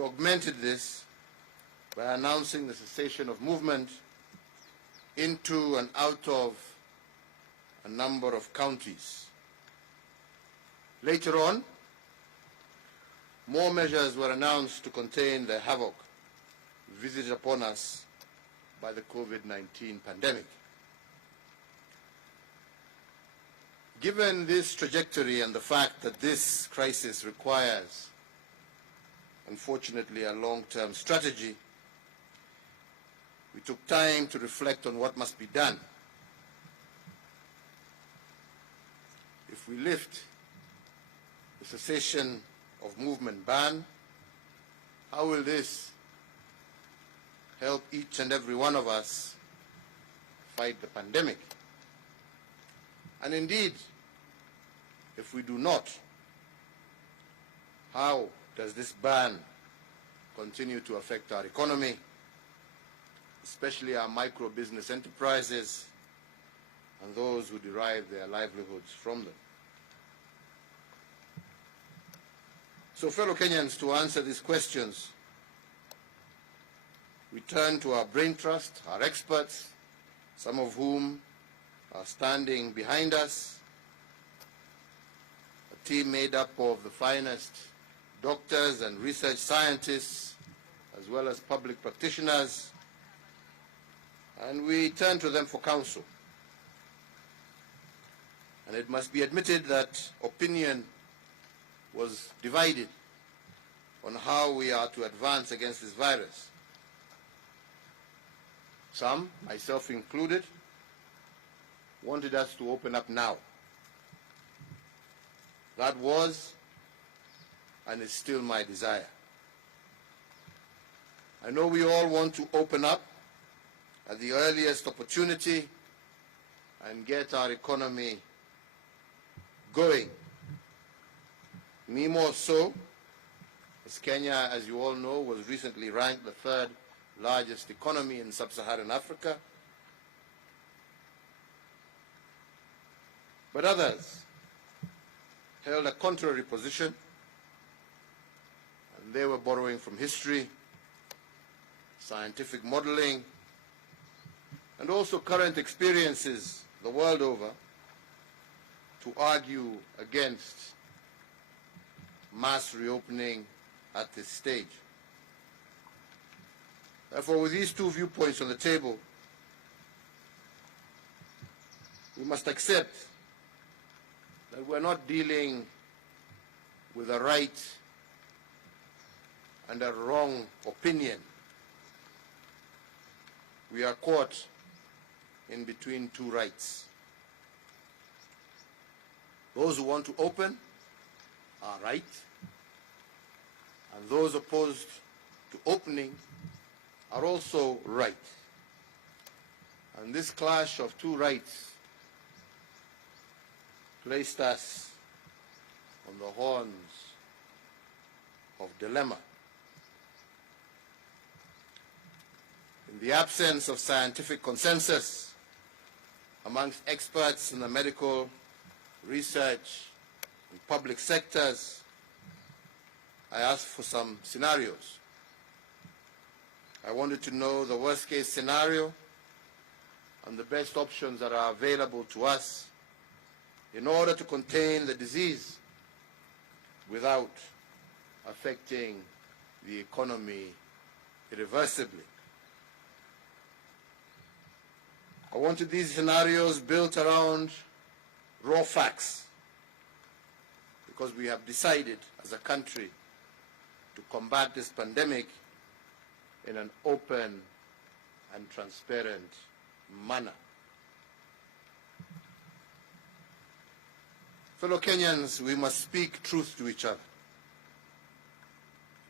we augmented this by announcing the cessation of movement into and out of a number of counties. Later on, more measures were announced to contain the havoc visited upon us by the COVID-19 pandemic. Given this trajectory and the fact that this crisis requires, unfortunately, a long-term strategy, we took time to reflect on what must be done. If we lift the cessation of movement ban, how will this help each and every one of us fight the pandemic? And indeed, if we do not, how does this ban continue to affect our economy, especially our micro-business enterprises and those who derive their livelihoods from them? So, fellow Kenyans, to answer these questions, we turn to our brain trust, our experts, some of whom are standing behind us, a team made up of the finest doctors and research scientists, as well as public practitioners, and we turn to them for counsel. And it must be admitted that opinion was divided on how we are to advance against this virus. Some, myself included, wanted us to open up now. That was and is still my desire. I know we all want to open up at the earliest opportunity and get our economy going. Me more so, as Kenya, as you all know, was recently ranked the third largest economy in sub-Saharan Africa. But others held a contrary position, and they were borrowing from history, scientific modeling, and also current experiences the world over to argue against mass reopening at this stage. Therefore, with these two viewpoints on the table, we must accept that we're not dealing with a right and a wrong opinion. We are caught in between two rights. Those who want to open are right, and those opposed to opening are also right. And this clash of two rights placed us on the horns of dilemma. In the absence of scientific consensus amongst experts in the medical, research, and public sectors, I asked for some scenarios. I wanted to know the worst-case scenario and the best options that are available to us in order to contain the disease without affecting the economy irreversibly. I wanted these scenarios built around raw facts, because we have decided as a country to combat this pandemic in an open and transparent manner. Fellow Kenyans, we must speak truth to each other.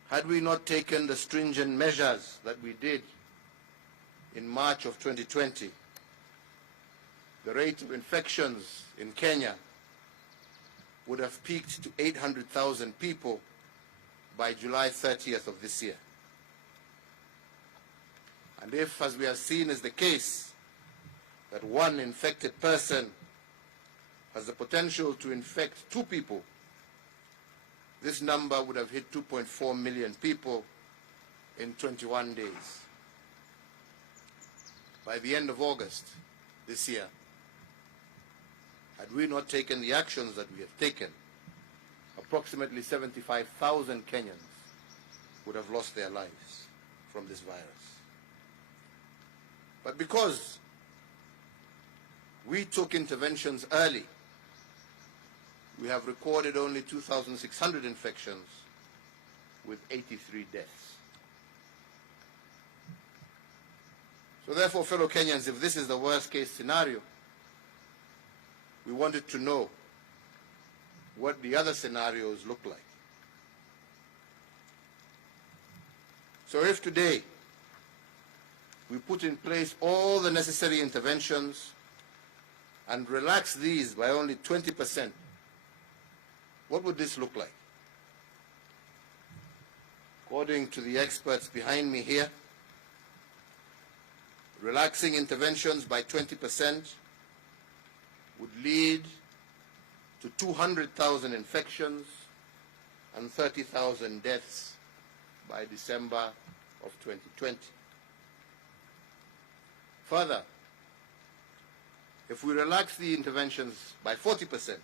Had we not taken the stringent measures that we did in March of 2020, the rate of infections in Kenya would have peaked to 800,000 people by July 30th of this year. And if, as we have seen is the case, that one infected person has the potential to infect 2 people, this number would have hit 2.4 million people in 21 days. By the end of August this year, had we not taken the actions that we have taken, approximately 75,000 Kenyans would have lost their lives from this virus. But because we took interventions early, we have recorded only 2,600 infections with 83 deaths. So therefore, fellow Kenyans, if this is the worst case scenario, we wanted to know what the other scenarios look like. So if today we put in place all the necessary interventions and relax these by only 20%, what would this look like? According to the experts behind me here, relaxing interventions by 20% would lead to 200,000 infections and 30,000 deaths by December of 2020. Further, if we relax the interventions by 40%,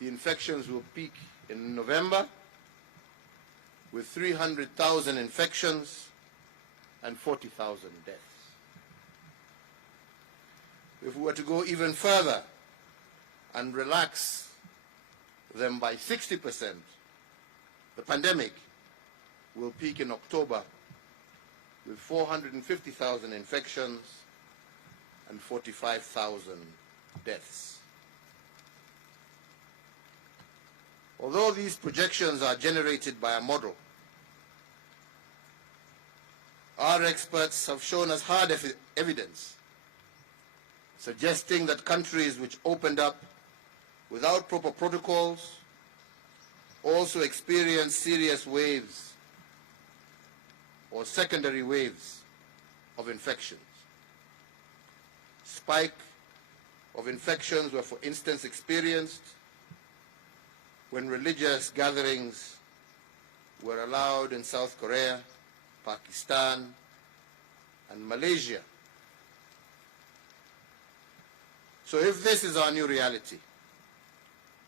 the infections will peak in November with 300,000 infections and 40,000 deaths. If we were to go even further and relax them by 60%, the pandemic will peak in October with 450,000 infections and 45,000 deaths. Although these projections are generated by a model, our experts have shown us hard evidence suggesting that countries which opened up without proper protocols also experienced serious waves or secondary waves of infections. Spike of infections were, for instance, experienced when religious gatherings were allowed in South Korea, Pakistan, and Malaysia. So if this is our new reality,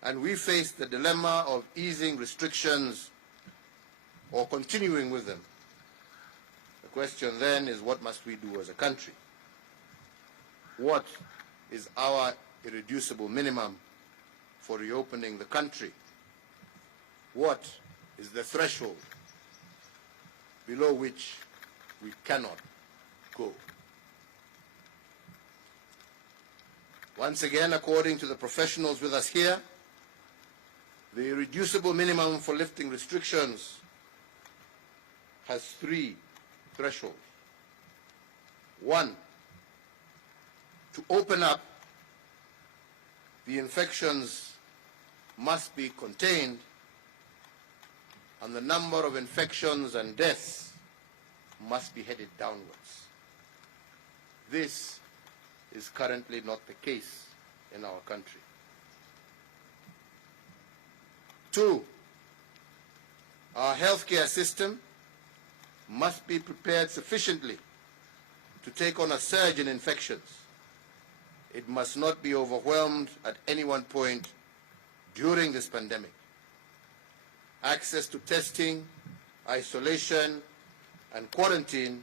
and we face the dilemma of easing restrictions or continuing with them, the question then is, what must we do as a country? What is our irreducible minimum for reopening the country? What is the threshold below which we cannot go? Once again, according to the professionals with us here, the irreducible minimum for lifting restrictions has 3 thresholds. 1, to open up, the infections must be contained and the number of infections and deaths must be headed downwards. This is currently not the case in our country. 2, our healthcare system must be prepared sufficiently to take on a surge in infections. It must not be overwhelmed at any one point during this pandemic. Access to testing, isolation, and quarantine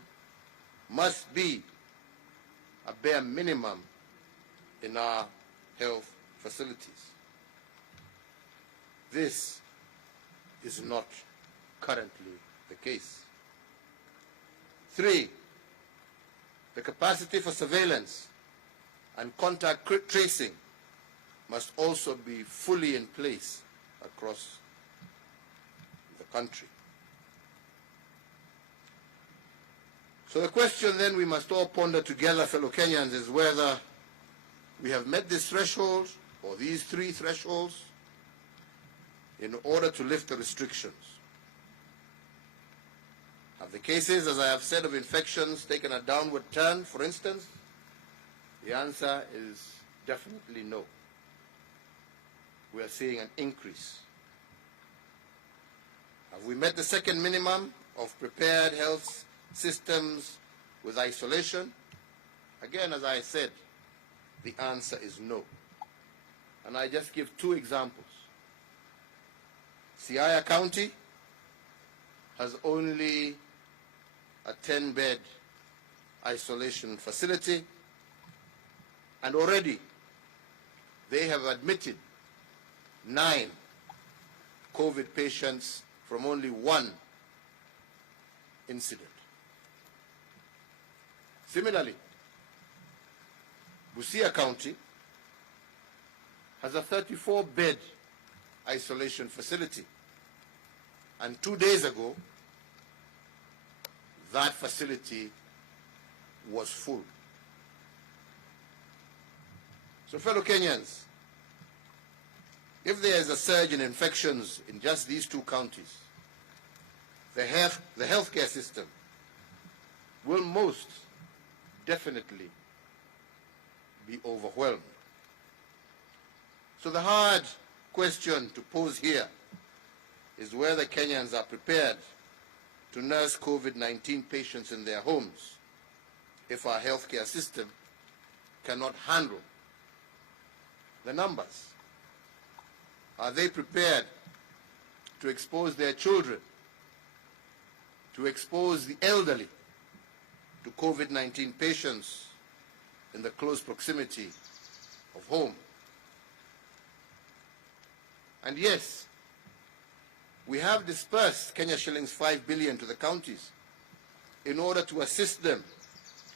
must be a bare minimum in our health facilities. This is not currently the case. 3, the capacity for surveillance and contact tracing must also be fully in place across the country. So the question then we must all ponder together, fellow Kenyans, is whether we have met this threshold or these 3 thresholds in order to lift the restrictions. Have the cases, as I have said, of infections taken a downward turn, for instance? The answer is definitely no. We are seeing an increase. Have we met the second minimum of prepared health systems with isolation? Again, as I said, the answer is no. And I just give two examples. Siaya County has only a 10-bed isolation facility, and already they have admitted 9 COVID patients from only one incident. Similarly, Busia County has a 34-bed isolation facility, and 2 days ago, that facility was full. So, fellow Kenyans, if there is a surge in infections in just these 2 counties, the healthcare system will most definitely be overwhelmed. So the hard question to pose here is whether Kenyans are prepared to nurse COVID-19 patients in their homes if our healthcare system cannot handle the numbers. Are they prepared to expose their children, to expose the elderly to COVID-19 patients in the close proximity of home? And yes, we have dispersed Kenya shillings 5 billion to the counties in order to assist them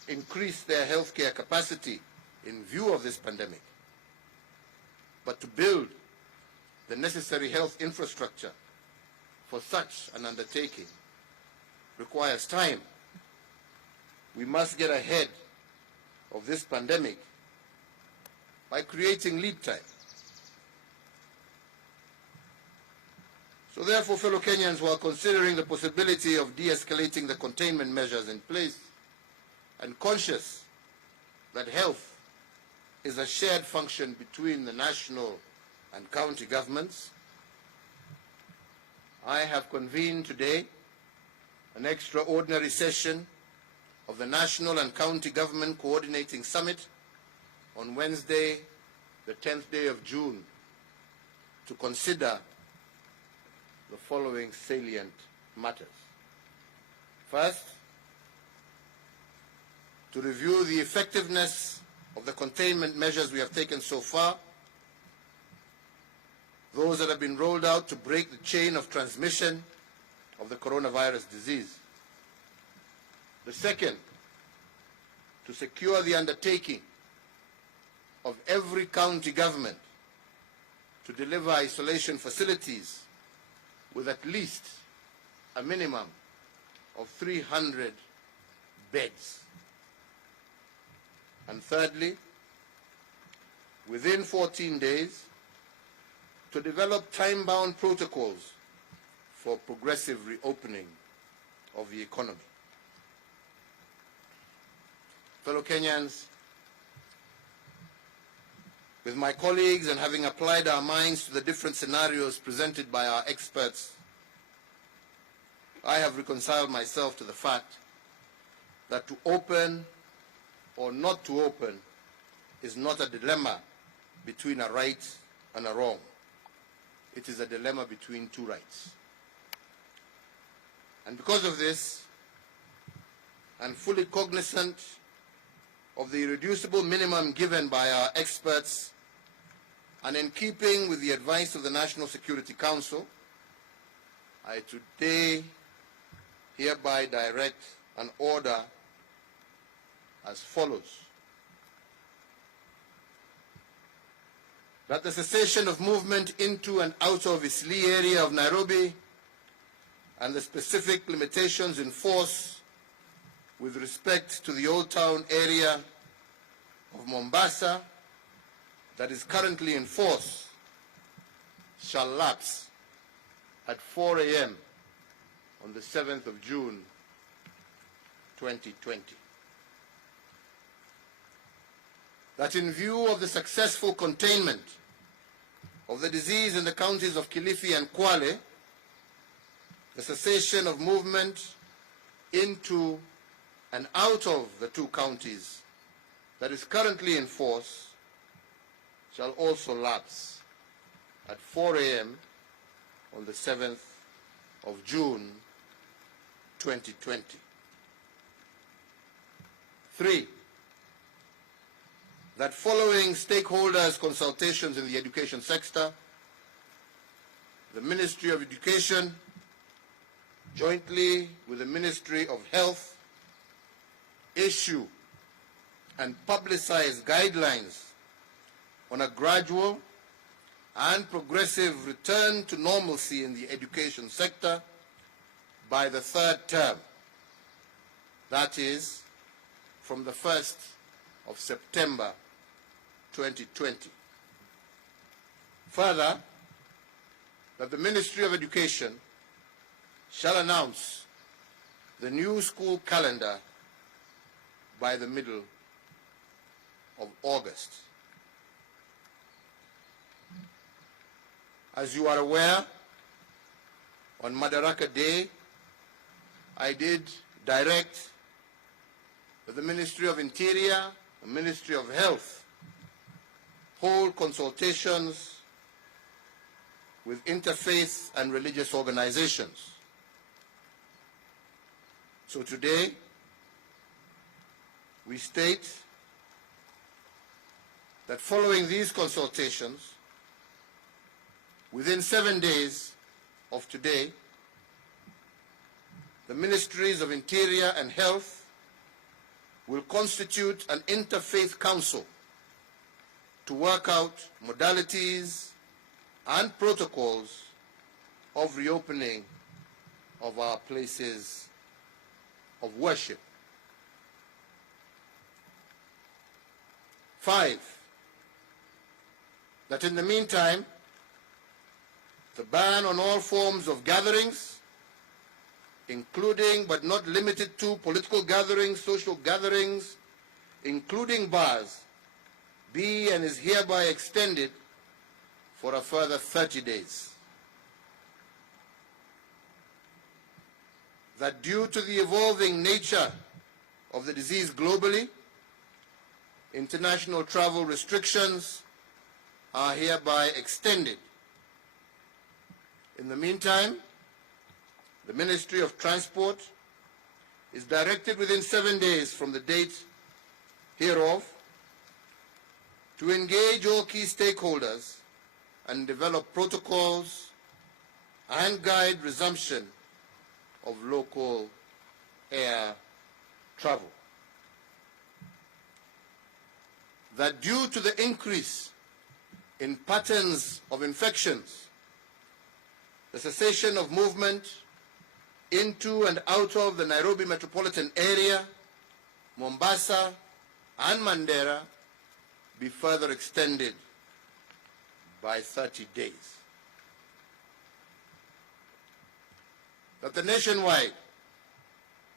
increase their healthcare capacity in view of this pandemic. But to build the necessary health infrastructure for such an undertaking requires time. We must get ahead of this pandemic by creating lead time. So therefore, fellow Kenyans who are considering the possibility of de-escalating the containment measures in place and conscious that health is a shared function between the national and county governments, I have convened today an extraordinary session of the National and County Government Coordinating Summit on Wednesday, the 10th day of June, to consider the following salient matters. First, to review the effectiveness of the containment measures we have taken so far, those that have been rolled out to break the chain of transmission of the coronavirus disease. The second, to secure the undertaking of every county government to deliver isolation facilities with at least a minimum of 300 beds. And thirdly, within 14 days, to develop time-bound protocols for progressive reopening of the economy. Fellow Kenyans, with my colleagues and having applied our minds to the different scenarios presented by our experts, I have reconciled myself to the fact that to open or not to open is not a dilemma between a right and a wrong. It is a dilemma between two rights. And because of this, and fully cognizant of the irreducible minimum given by our experts, and in keeping with the advice of the National Security Council, I today hereby direct an order as follows. That the cessation of movement into and out of Isli area of Nairobi and the specific limitations in force with respect to the Old Town area of Mombasa that is currently in force shall lapse at 4 a.m. on the 7th of June 2020. That in view of the successful containment of the disease in the counties of Kilifi and Kwale, the cessation of movement into and out of the two counties that is currently in force shall also lapse at 4 a.m. on the 7th of June 2020. 3, that following stakeholders' consultations in the education sector, the Ministry of Education, jointly with the Ministry of Health, issue and publicize guidelines on a gradual and progressive return to normalcy in the education sector by the third term, that is, from the 1st of September 2020. Further, that the Ministry of Education shall announce the new school calendar by the middle of August. As you are aware, on Madaraka Day, I did direct that the Ministry of Interior, the Ministry of Health, hold consultations with interfaith and religious organizations. So today, we state that following these consultations, within 7 days of today, the Ministries of Interior and Health will constitute an interfaith council to work out modalities and protocols of reopening of our places of worship. 5, that in the meantime, the ban on all forms of gatherings, including but not limited to political gatherings, social gatherings, including bars, be and is hereby extended for a further 30 days. That due to the evolving nature of the disease globally, international travel restrictions are hereby extended. In the meantime, the Ministry of Transport is directed within 7 days from the date hereof to engage all key stakeholders and develop protocols and guide resumption of local air travel. That due to the increase in patterns of infections, the cessation of movement into and out of the Nairobi metropolitan area, Mombasa, and Mandera be further extended by 30 days. That the nationwide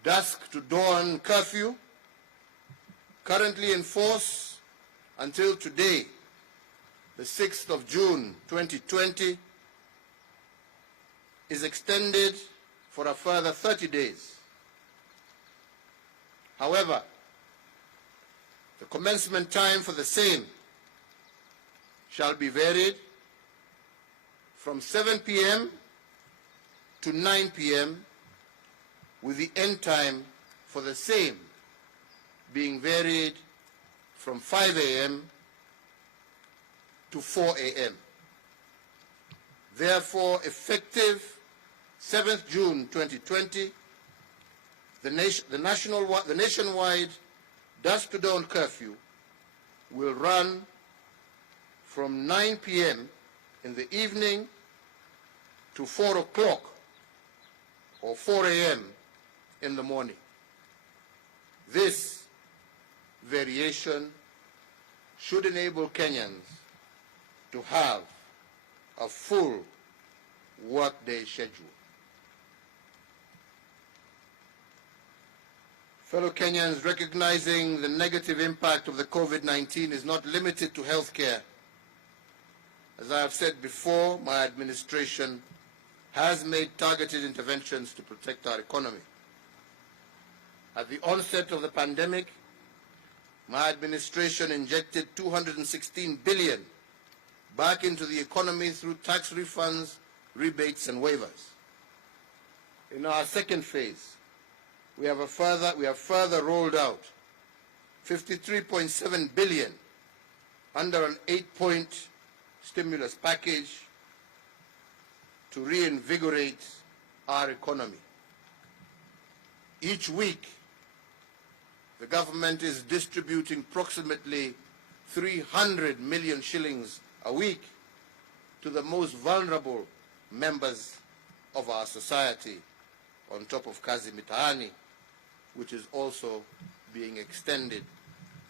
dusk to dawn curfew, currently in force until today, the 6th of June 2020, is extended for a further 30 days. However, the commencement time for the same shall be varied from 7 p.m. to 9 p.m., with the end time for the same being varied from 5 a.m. to 4 a.m. Therefore, effective 7th June 2020, the nationwide dusk to dawn curfew will run from 9 p.m. in the evening to 4 o'clock or 4 a.m. in the morning. This variation should enable Kenyans to have a full workday schedule. Fellow Kenyans, recognizing the negative impact of the COVID-19 is not limited to healthcare. As I have said before, my administration has made targeted interventions to protect our economy. At the onset of the pandemic, my administration injected $216 billion back into the economy through tax refunds, rebates, and waivers. In our second phase, we have further rolled out $53.7 billion under an 8-point stimulus package to reinvigorate our economy. Each week, the government is distributing approximately 300 million shillings a week to the most vulnerable members of our society, on top of Kazi Mitaani, which is also being extended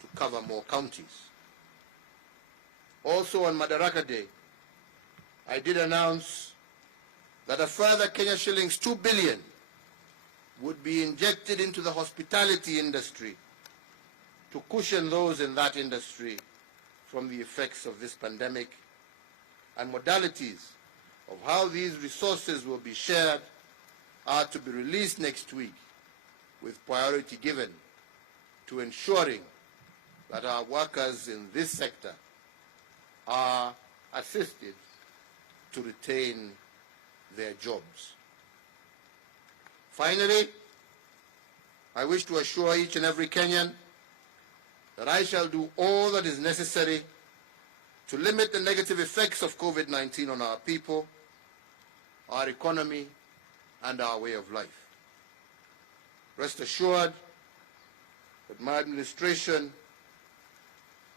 to cover more counties. Also on Madaraka Day, I did announce that a further Kenya shillings 2 billion would be injected into the hospitality industry to cushion those in that industry from the effects of this pandemic, and modalities of how these resources will be shared are to be released next week, with priority given to ensuring that our workers in this sector are assisted to retain their jobs. Finally, I wish to assure each and every Kenyan that I shall do all that is necessary to limit the negative effects of COVID-19 on our people, our economy, and our way of life. Rest assured that my administration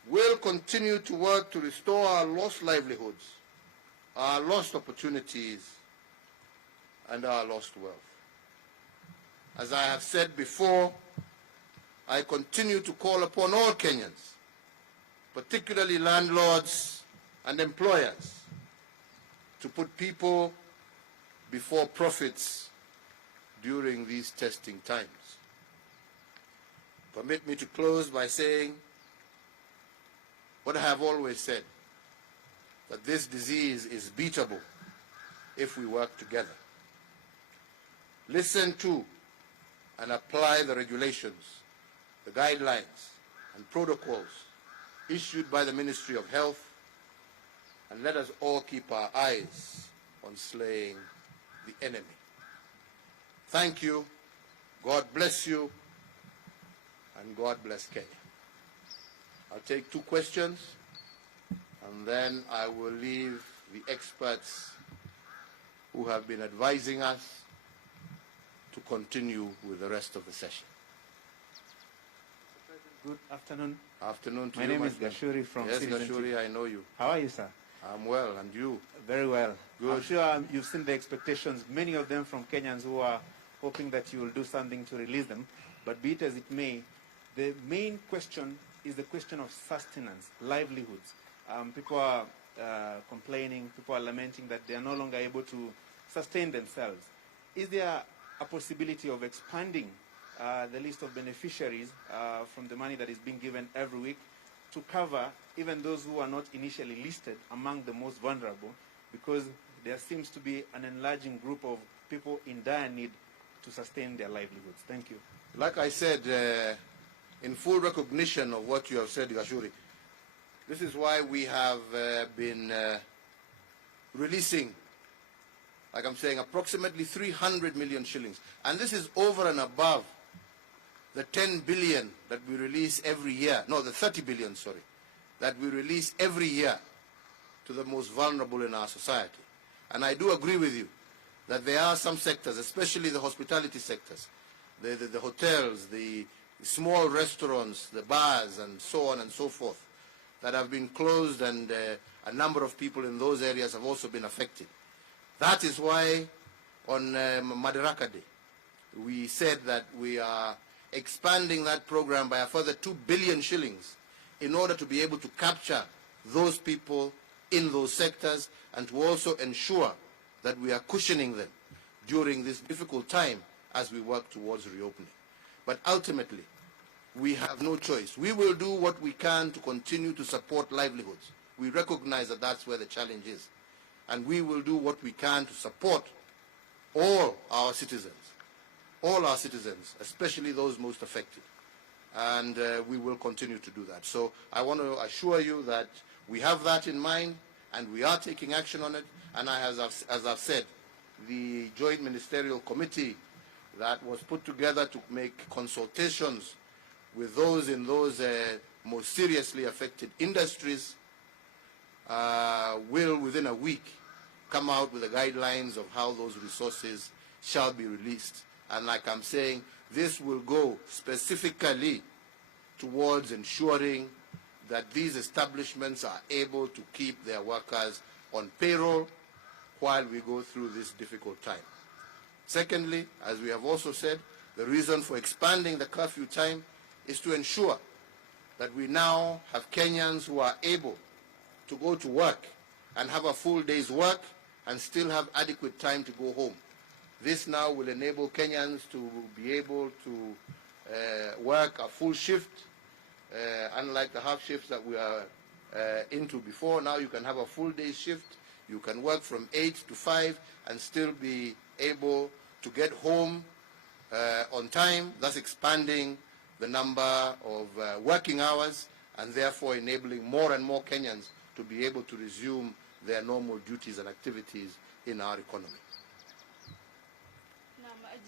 will continue to work to restore our lost livelihoods, our lost opportunities, and our lost wealth. As I have said before, I continue to call upon all Kenyans, particularly landlords and employers, to put people before profits during these testing times. Permit me to close by saying what I have always said, that this disease is beatable if we work together. Listen to and apply the regulations, the guidelines and protocols issued by the Ministry of Health, and let us all keep our eyes on slaying the enemy. Thank you, God bless you, and God bless Kenya. I'll take 2 questions, and then I will leave the experts who have been advising us to continue with the rest of the session. Good afternoon. Afternoon to my you. My name is Gashuri from Yes, Citizen Gashuri, TV. I know you. How are you, sir? I'm well, and you? Very well. Good. I'm sure you've seen the expectations, many of them from Kenyans who are hoping that you will do something to release them. But be it as it may, the main question is the question of sustenance, livelihoods. People are complaining, people are lamenting that they are no longer able to sustain themselves. Is there a possibility of expanding the list of beneficiaries from the money that is being given every week to cover even those who are not initially listed among the most vulnerable, because there seems to be an enlarging group of people in dire need to sustain their livelihoods? Thank you. Like I said, in full recognition of what you have said, Gashuri, this is why we have been releasing, like I'm saying, approximately 300 million shillings. And this is over and above the 10 billion that we release every year, no, the 30 billion, sorry, that we release every year to the most vulnerable in our society. And I do agree with you that there are some sectors, especially the hospitality sectors, the hotels, the small restaurants, the bars, and so on and so forth, that have been closed, and a number of people in those areas have also been affected. That is why on Madaraka Day, we said that we are expanding that program by a further 2 billion shillings in order to be able to capture those people in those sectors, and to also ensure that we are cushioning them during this difficult time as we work towards reopening. But ultimately, we have no choice. We will do what we can to continue to support livelihoods. We recognize that that's where the challenge is. And we will do what we can to support all our citizens, especially those most affected. And we will continue to do that. So I want to assure you that we have that in mind, and we are taking action on it. And as I've said, the Joint Ministerial Committee that was put together to make consultations with those in those most seriously affected industries will, within a week, come out with the guidelines of how those resources shall be released. And like I'm saying, this will go specifically towards ensuring that these establishments are able to keep their workers on payroll while we go through this difficult time. Secondly, as we have also said, the reason for expanding the curfew time is to ensure that we now have Kenyans who are able to go to work and have a full day's work and still have adequate time to go home. This now will enable Kenyans to be able to work a full shift, unlike the half shifts that we are into before. Now you can have a full day shift. You can work from 8 to 5 and still be able to get home on time, thus expanding the number of working hours and therefore enabling more and more Kenyans to be able to resume their normal duties and activities in our economy.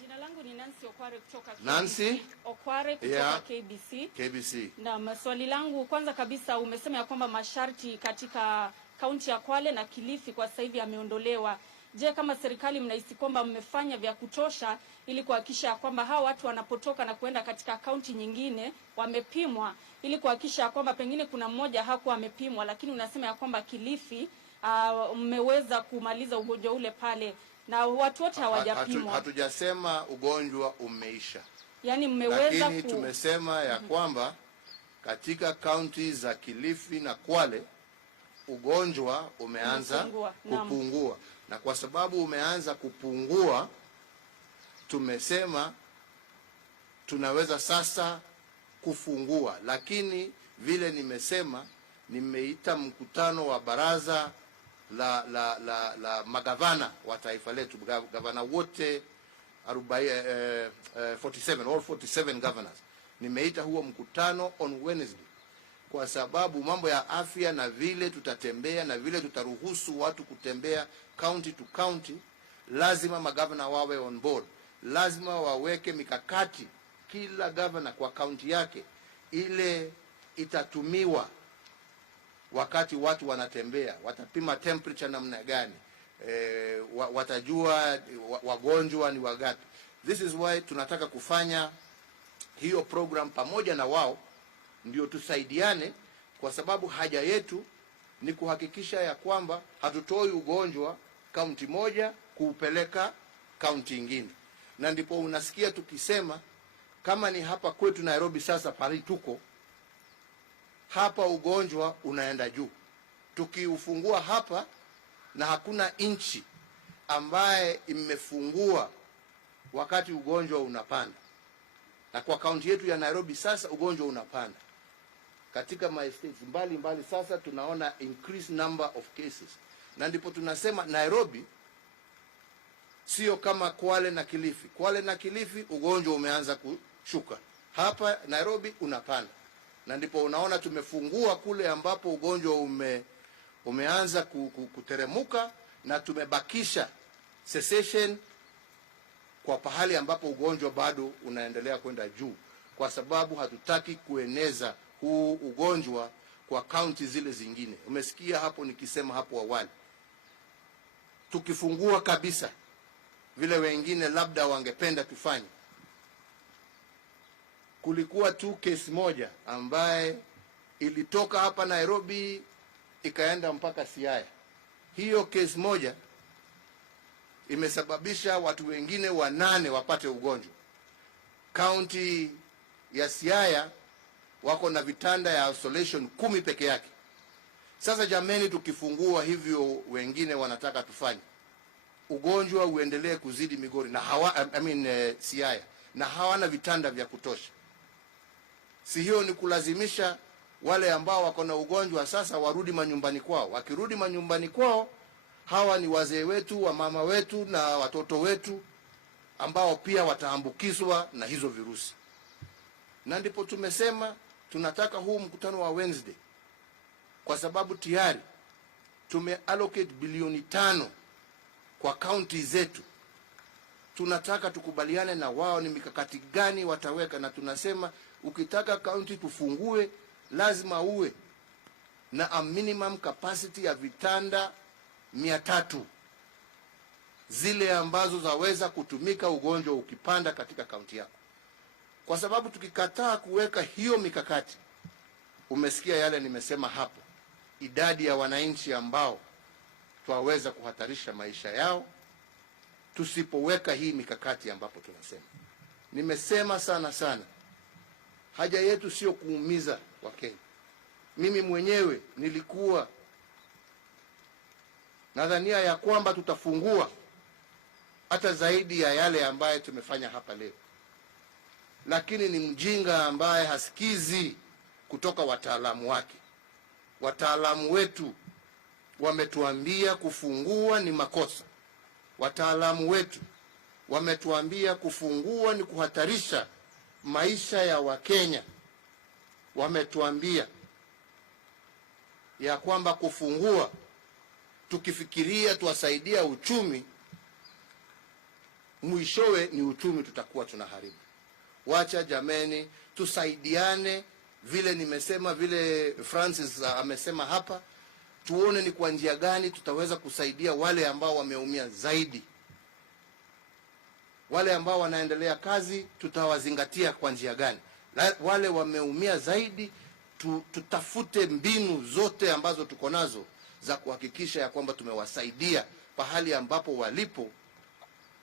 Jina langu ni Nancy Okware kutoka KBC. Nancy Okware kutoka KBC. KBC. Na swali langu kwanza kabisa, umesema ya kwamba masharti katika kaunti ya Kwale na Kilifi kwa sasa hivi yameondolewa. Je, kama serikali mnahisi kwamba mmefanya vya kutosha ili kuhakikisha kwamba hao watu wanapotoka na kuenda katika kaunti nyingine wamepimwa, ili kuhakikisha kwamba pengine kuna mmoja hakuwa amepimwa, lakini unasema ya kwamba Kilifi mmeweza kumaliza ugonjwa ule pale na watu wote hawajapimwa? Hatujasema ugonjwa umeisha. Yaani mmeweza, lakini tumesema ya kwamba katika kaunti za Kilifi na Kwale ugonjwa umeanza kupungua. Na kwa sababu umeanza kupungua, tumesema tunaweza sasa kufungua. Lakini vile nimesema, nimeita mkutano wa baraza la magavana wa taifa letu, gavana wote 47 governors. Nimeita huo mkutano on Wednesday kwa sababu mambo ya afya na vile tutatembea na vile tutaruhusu watu kutembea county to county, lazima magavana wawe on board. Lazima waweke mikakati, kila governor kwa county yake, ile itatumiwa wakati watu wanatembea. Watapima temperature namna gani, watajua wagonjwa ni wagapi. This is why tunataka kufanya hiyo program pamoja na wao, ndio tusaidiane, kwa sababu haja yetu ni kuhakikisha ya kwamba hatutoi ugonjwa kaunti moja kuupeleka kaunti nyingine. Na ndipo unasikia tukisema kama ni hapa kwetu Nairobi, sasa pale tuko hapa ugonjwa unaenda juu. Tukiufungua hapa, na hakuna inchi ambaye imefungua wakati ugonjwa unapanda. Na kwa kaunti yetu ya Nairobi sasa ugonjwa unapanda. Katika my states mbali sasa tunaona increased number of cases. Na ndipo tunasema Nairobi sio kama Kwale na Kilifi. Kwale na Kilifi ugonjwa umeanza kushuka. Hapa Nairobi unapanda. Na ndipo unaona tumefungua kule ambapo ugonjwa umeanza kuteremuka, na tumebakisha cessation kwa pahali ambapo ugonjwa bado unaendelea kwenda juu, kwa sababu hatutaki kueneza huu ugonjwa kwa kaunti zile zingine. Umesikia hapo nikisema hapo awali, tukifungua kabisa vile wengine labda wangependa tufanye. Kulikuwa tu kesi moja ambaye ilitoka hapa Nairobi ikaenda mpaka Siaya. Hiyo kesi moja imesababisha watu wengine 8 wapate ugonjwa. County ya Siaya wako na vitanda ya isolation 10 peke yake. Sasa jameni, tukifungua hivyo wengine wanataka tufanye, ugonjwa uendelee kuzidi Migori na Siaya, na hawana vitanda vya kutosha. Si hiyo ni kulazimisha wale ambao wako na ugonjwa sasa warudi manyumbani kwao. Wakirudi manyumbani kwao Hawa ni wazee wetu, wamama wetu na watoto wetu ambao pia wataambukizwa na hizo virusi. Na ndipo tumesema tunataka huu mkutano wa Wednesday, kwa sababu tayari tumeallocate bilioni 5 kwa county zetu. Tunataka tukubaliane na wao ni mikakati gani wataweka, na tunasema ukitaka county tufungue lazima uwe na a minimum capacity ya vitanda 300 zile ambazo zaweza kutumika ugonjwa ukipanda katika kaunti yako. Kwa sababu tukikataa kuweka hiyo mikakati, umesikia yale nimesema hapo, idadi ya wananchi ambao twaweza kuhatarisha maisha yao tusipoweka hii mikakati ambapo tunasema. Nimesema sana, haja yetu sio kuumiza Wakenya. Mimi mwenyewe nilikuwa nadhania ya kwamba tutafungua hata zaidi ya yale ambaye tumefanya hapa leo, lakini ni mjinga ambaye hasikizi kutoka wataalamu wake. Wataalamu wetu wametuambia kufungua ni makosa. Wataalamu wetu wametuambia kufungua ni kuhatarisha maisha ya Wakenya. Wametuambia ya kwamba kufungua tukifikiria tuwasaidia uchumi, mwishowe ni uchumi tutakuwa tunaharibu. Wacha jameni, tusaidiane vile nimesema, vile Francis amesema hapa, tuone ni kwa njia gani tutaweza kusaidia wale ambao wameumia zaidi. Wale ambao wanaendelea kazi tutawazingatia kwa njia gani? Wale wameumia zaidi tutafute mbinu zote ambazo tuko nazo za kuhakikisha ya kwamba tumewasaidia pahali ambapo walipo,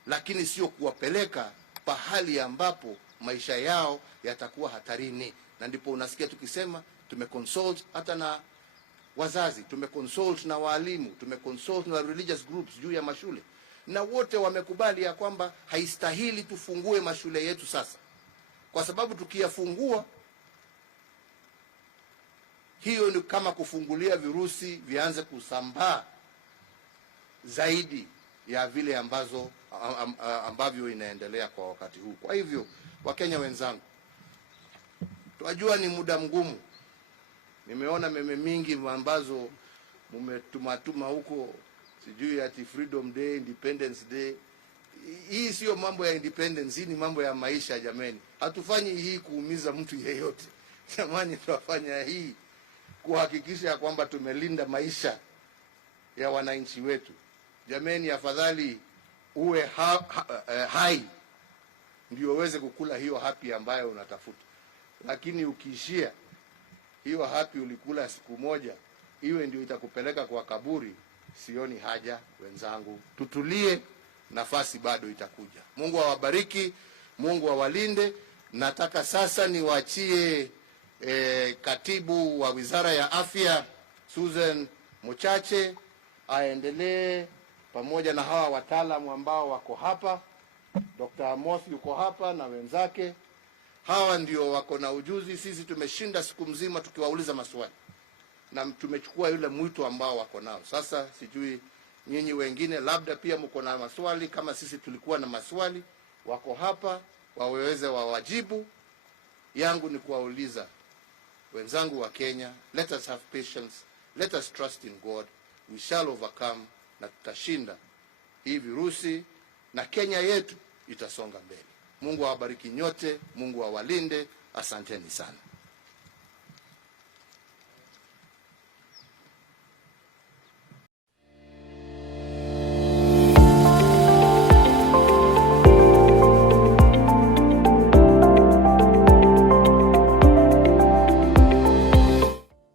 lakini sio kuwapeleka pahali ambapo maisha yao yatakuwa hatarini. Na ndipo unasikia tukisema tumeconsult hata na wazazi, tumeconsult na walimu, tumeconsult na religious groups juu ya mashule, na wote wamekubali ya kwamba haistahili tufungue mashule yetu sasa, kwa sababu tukiyafungua hiyo ni kama kufungulia virusi vianze kusambaa zaidi ya vile ambavyo inaendelea kwa wakati huu. Kwa hivyo Wakenya wenzangu, tunajua ni muda mgumu. Nimeona meme mingi ambazo mumetumatuma huko, sijui ati Freedom Day, Independence Day. Hii sio mambo ya independence, hii ni mambo ya maisha jameni. Hatufanyi hii kuumiza mtu yeyote. Jamani, tunafanya hii kuhakikisha kwamba tumelinda maisha ya wananchi wetu. Jameni, afadhali uwe hai ndio uweze kukula hiyo happy ambayo unatafuta. Lakini ukiishia hiyo happy ulikula siku moja, iwe ndio itakupeleka kwa kaburi, sioni haja. Wenzangu, tutulie, nafasi bado itakuja. Mungu awabariki, Mungu awalinde. Nataka sasa niwaachie katibu wa Wizara ya Afya Susan Muchache aendelee pamoja na hawa wataalamu ambao wako hapa. Dr. Amos yuko hapa na wenzake. Hawa ndio wako na ujuzi. Sisi tumeshinda siku mzima tukiwauliza maswali na tumechukua yule mwito ambao wako nao. Sasa sijui nyinyi wengine labda pia mko na maswali kama sisi tulikuwa na maswali. Wako hapa waweze wawajibu. Yangu ni kuwauliza wenzangu wa Kenya, let us have patience, let us trust in God, we shall overcome, na tutashinda hii virusi na Kenya yetu itasonga mbele. Mungu awabariki nyote, Mungu awalinde. Asanteni sana.